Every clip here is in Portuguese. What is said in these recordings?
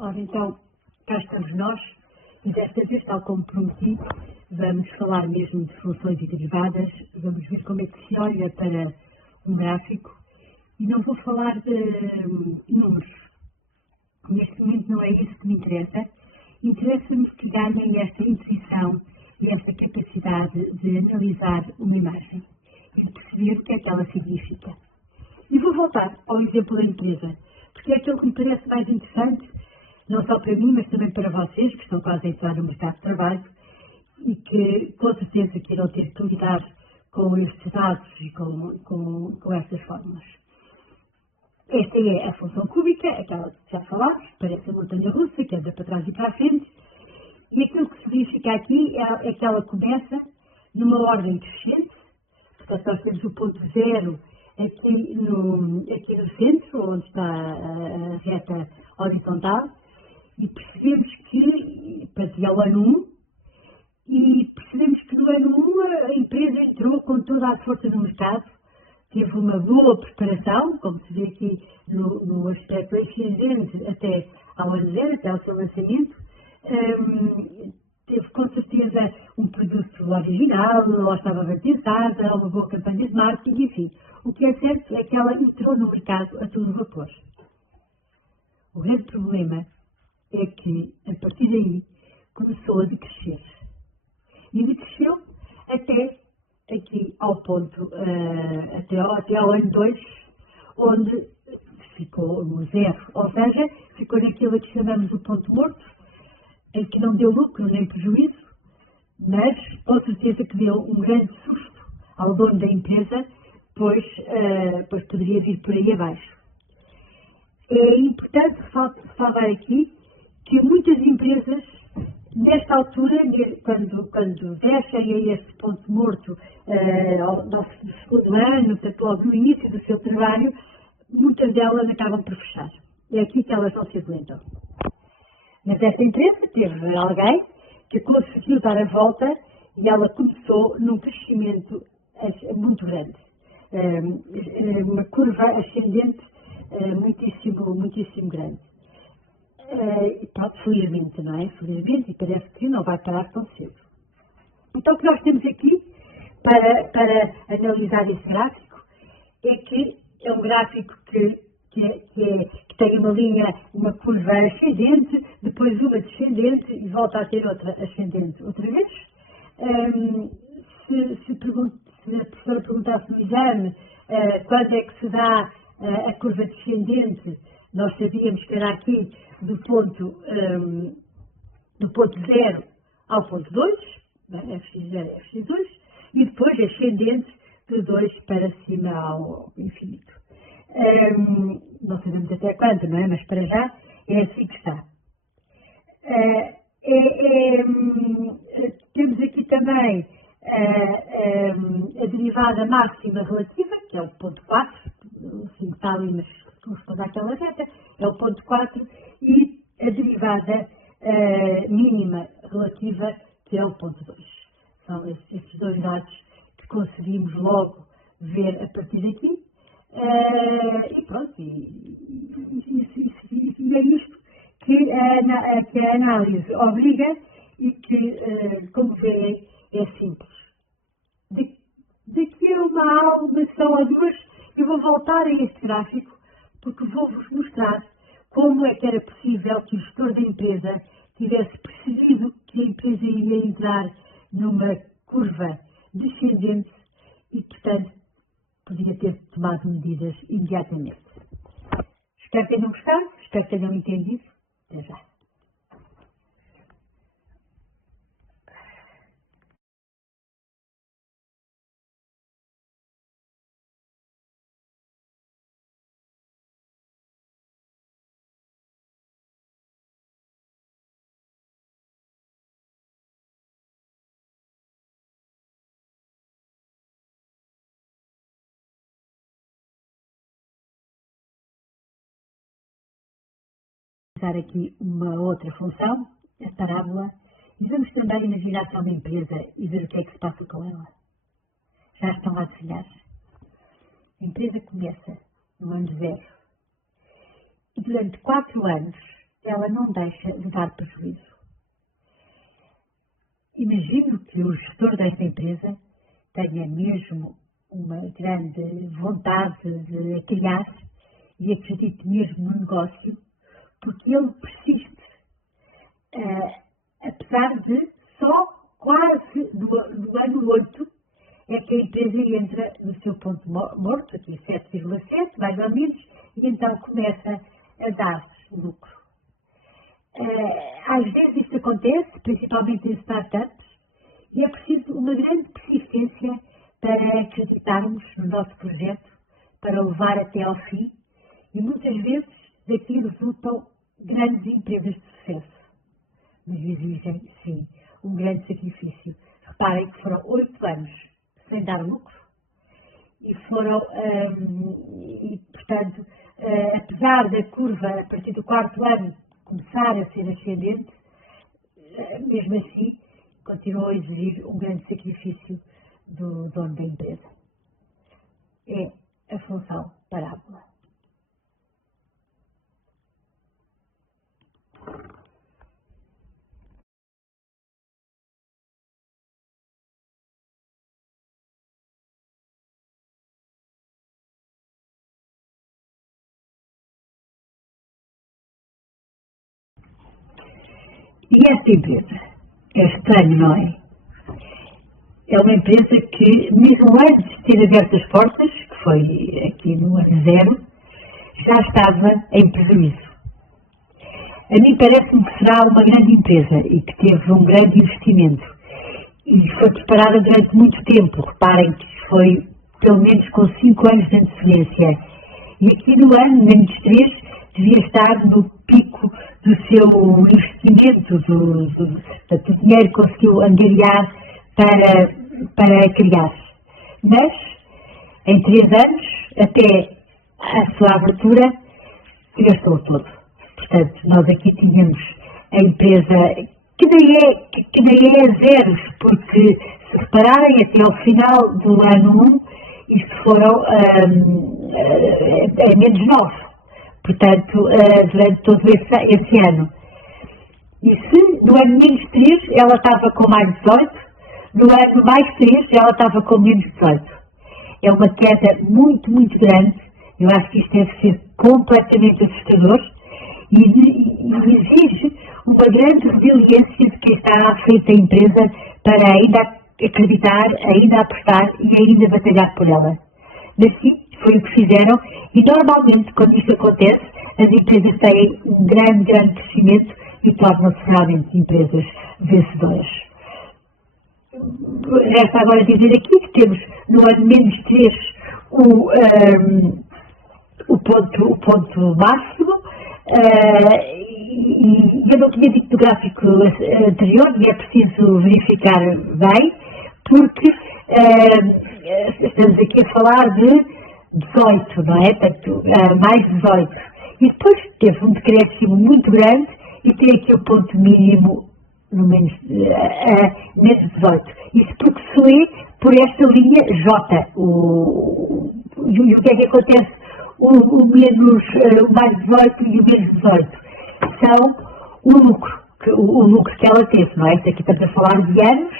Ora, então, cá estamos nós e desta vez, tal como prometi, vamos falar mesmo de funções e derivadas, vamos ver como é que se olha para um gráfico e não vou falar de números. Neste momento não é isso que me interessa. Interessa-me que ganhem esta intuição e esta capacidade de analisar uma imagem e de perceber o que é que ela significa. E vou voltar ao exemplo da empresa, porque é aquele que me parece mais interessante, não só para mim, mas também para vocês, que estão quase a entrar no mercado de trabalho e que, com certeza, que irão ter que lidar com estes dados e com estas fórmulas. Esta é a função cúbica, aquela que já falámos, parece a montanha russa, que anda para trás e para a frente, e aquilo que se verifica aqui é que ela começa numa ordem crescente, portanto nós temos o ponto zero aqui no centro, onde está a reta horizontal, e percebemos que, portanto, é o ano 1, e percebemos que no ano 1 a empresa entrou com toda a força no mercado, teve uma boa preparação, como se vê aqui no aspecto ascendente até ao ano 0, até ao seu lançamento. Teve com certeza um produto original, ou estava bem pensada, uma boa campanha de marketing, enfim. O que é certo é que ela entrou no mercado a todo vapor. O grande problema é que, a partir daí, começou a decrescer. E decresceu até aqui ao ponto, até ao ano 2, onde ficou no zero, ou seja, ficou naquilo que chamamos o ponto morto, em que não deu lucro nem prejuízo, mas com certeza que deu um grande susto ao dono da empresa, pois poderia vir por aí abaixo. É importante falar aqui que muitas empresas, nesta altura, quando descem a este ponto morto no segundo ano, portanto, logo no início do seu trabalho, muitas delas acabam por fechar. É aqui que elas não se aguentam. Mas esta empresa teve alguém que conseguiu dar a volta e ela começou num crescimento muito grande. Uma curva ascendente muitíssimo grande. E pronto, felizmente, não é? Felizmente, e parece que não vai parar tão cedo. Então, o que nós temos aqui para analisar esse gráfico é que é um gráfico que tem uma linha, uma curva ascendente, depois uma descendente e volta a ter outra ascendente outra vez. Se a professora perguntasse no exame quando é que se dá a curva descendente, nós sabíamos que era aqui do ponto 0 ao ponto 2, fx0 e fx2, e depois ascendente de 2 para cima ao infinito. Não sabemos até quanto, não é? Mas para já é assim que está. Temos aqui também a derivada máxima relativa, que é o ponto 4, assim está ali, mas corresponde àquela reta, é o ponto 4, e a derivada mínima relativa, que é o ponto 2. São estes dois dados que conseguimos logo ver a partir daqui. E pronto, e é isto que a análise obriga e que, como veem, é simples. Daqui a uma aula, uma sessão ou duas, eu vou voltar a este gráfico, porque vou-vos mostrar como é que era possível que o gestor da empresa tivesse percebido que a empresa iria entrar numa curva descendente e, portanto, podia ter tomado medidas imediatamente. Espero que tenham gostado, espero que tenham entendido. Até já. Usar aqui uma outra função, a parábola, e vamos também imaginar só uma empresa e ver o que é que se passa com ela. Já estão a desenhar. A empresa começa no ano 0 e durante 4 anos ela não deixa de dar prejuízo. Imagino que o gestor desta empresa tenha mesmo uma grande vontade de criar e acredite mesmo no negócio, porque ele persiste, apesar de só quase no ano 8 é que a empresa entra no seu ponto morto, aqui 7,7, mais ou menos, e então começa a dar lucro. Às vezes isto acontece, principalmente em startups, e é preciso uma grande persistência para acreditarmos no nosso projeto, para o levar até ao fim, e muitas vezes daqui resultam grandes empresas de sucesso. Mas exigem, sim, um grande sacrifício. Reparem que foram 8 anos sem dar lucro, e foram, portanto, apesar da curva, a partir do 4º ano, começar a ser ascendente, mesmo assim, continuou a exigir um grande sacrifício do dono da empresa. É a função parábola. E esta empresa? É estranho, não é? É uma empresa que, mesmo antes de ter aberto as portas, que foi aqui no ano 0, já estava em prejuízo. A mim parece-me que será uma grande empresa e que teve um grande investimento. E foi preparada durante muito tempo. Reparem que foi pelo menos com 5 anos de antecedência. E aqui no ano, menos 3, devia estar no pico do seu investimento, do dinheiro que conseguiu angariar para criar. Mas, em 3 anos, até a sua abertura, gastou todo. Portanto, nós aqui tínhamos a empresa que nem é zeros, porque se repararem até ao final do ano 1, isto foram menos 9. Portanto, durante todo esse ano. E se no ano menos 3 ela estava com mais 18, no ano mais 3 ela estava com menos 18. É uma queda muito, muito grande. Eu acho que isto deve ser completamente assustador e exige uma grande resiliência de quem está à frente da empresa para ainda acreditar, ainda apostar e ainda batalhar por ela. Mas sim, foi o que fizeram e normalmente quando isso acontece, as empresas têm um grande, grande crescimento e tornam-se realmente empresas vencedoras. Resta agora dizer aqui que temos no ano menos 3 o ponto máximo. E eu não tinha dito no gráfico anterior, e é preciso verificar bem, porque estamos aqui a falar de 18, não é? Portanto, mais 18. E depois teve um decréscimo muito grande e tem aqui o ponto mínimo no menos 18. Isso porque se lê por esta linha J. E o que é que acontece? O mais 18 e o menos 18 são o lucro que ela teve, não é? Aqui estamos a falar de anos,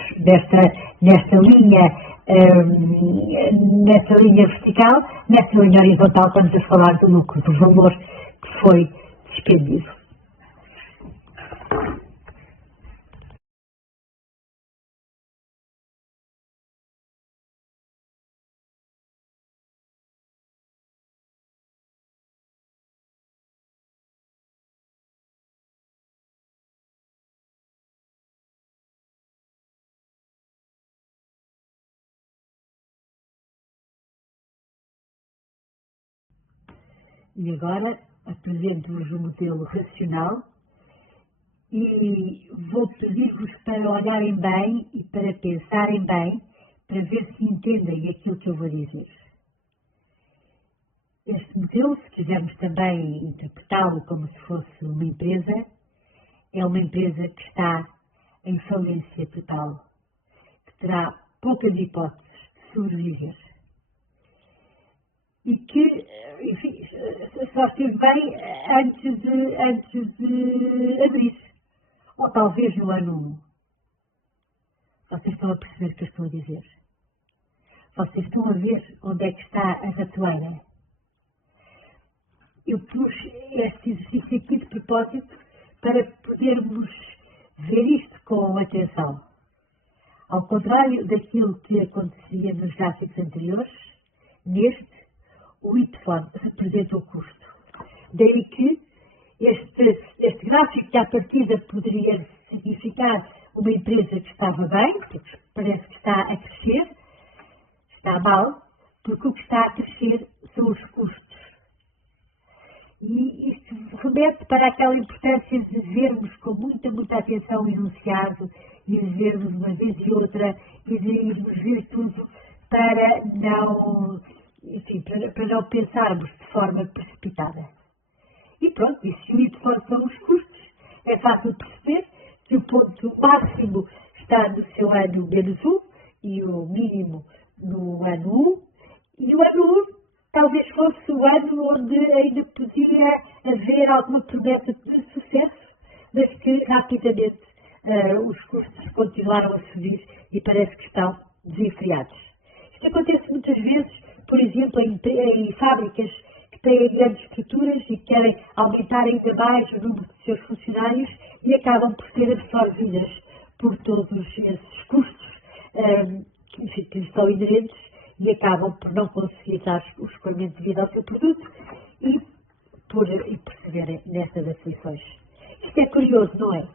nesta linha vertical, nesta linha horizontal estamos a falar do lucro, do valor que foi despendido. E agora apresento-vos o modelo racional e vou pedir-vos para olharem bem e para pensarem bem, para ver se entendem aquilo que eu vou dizer. Este modelo, se quisermos também interpretá-lo como se fosse uma empresa, é uma empresa que está em falência total, que terá poucas hipóteses de sobreviver. E que, enfim, só esteve bem antes de abrir. Ou talvez no ano 1. Vocês estão a perceber o que eu estou a dizer? Vocês estão a ver onde é que está a ratoeira? Eu pus este exercício aqui de propósito para podermos ver isto com atenção. Ao contrário daquilo que acontecia nos gráficos anteriores, neste, o ITFON representa o custo. Daí que este gráfico que à partida poderia significar uma empresa que estava bem, porque parece que está a crescer, está mal, porque o que está a crescer são os custos. E isto remete para aquela importância de vermos com muita atenção o enunciado e de vermos uma vez e outra e de irmos ver tudo para não, enfim, para não pensarmos de forma precipitada. E pronto, e se o ITFON são os custos, é fácil perceber que o ponto máximo está no seu ano -1 e o mínimo no ano 1, e o ano 1 talvez fosse o ano onde ainda podia haver alguma promessa de sucesso, mas que rapidamente os custos continuaram a subir e parece que estão desenfreados. Isto acontece muitas vezes, por exemplo, em fábricas que têm grandes estruturas e querem aumentar ainda mais o número de seus funcionários e acabam por ser absorvidas por todos esses custos que lhes são inerentes e acabam por não conseguir dar o escoamento devido ao seu produto e por se verem nestas aflições. Isto é curioso, não é?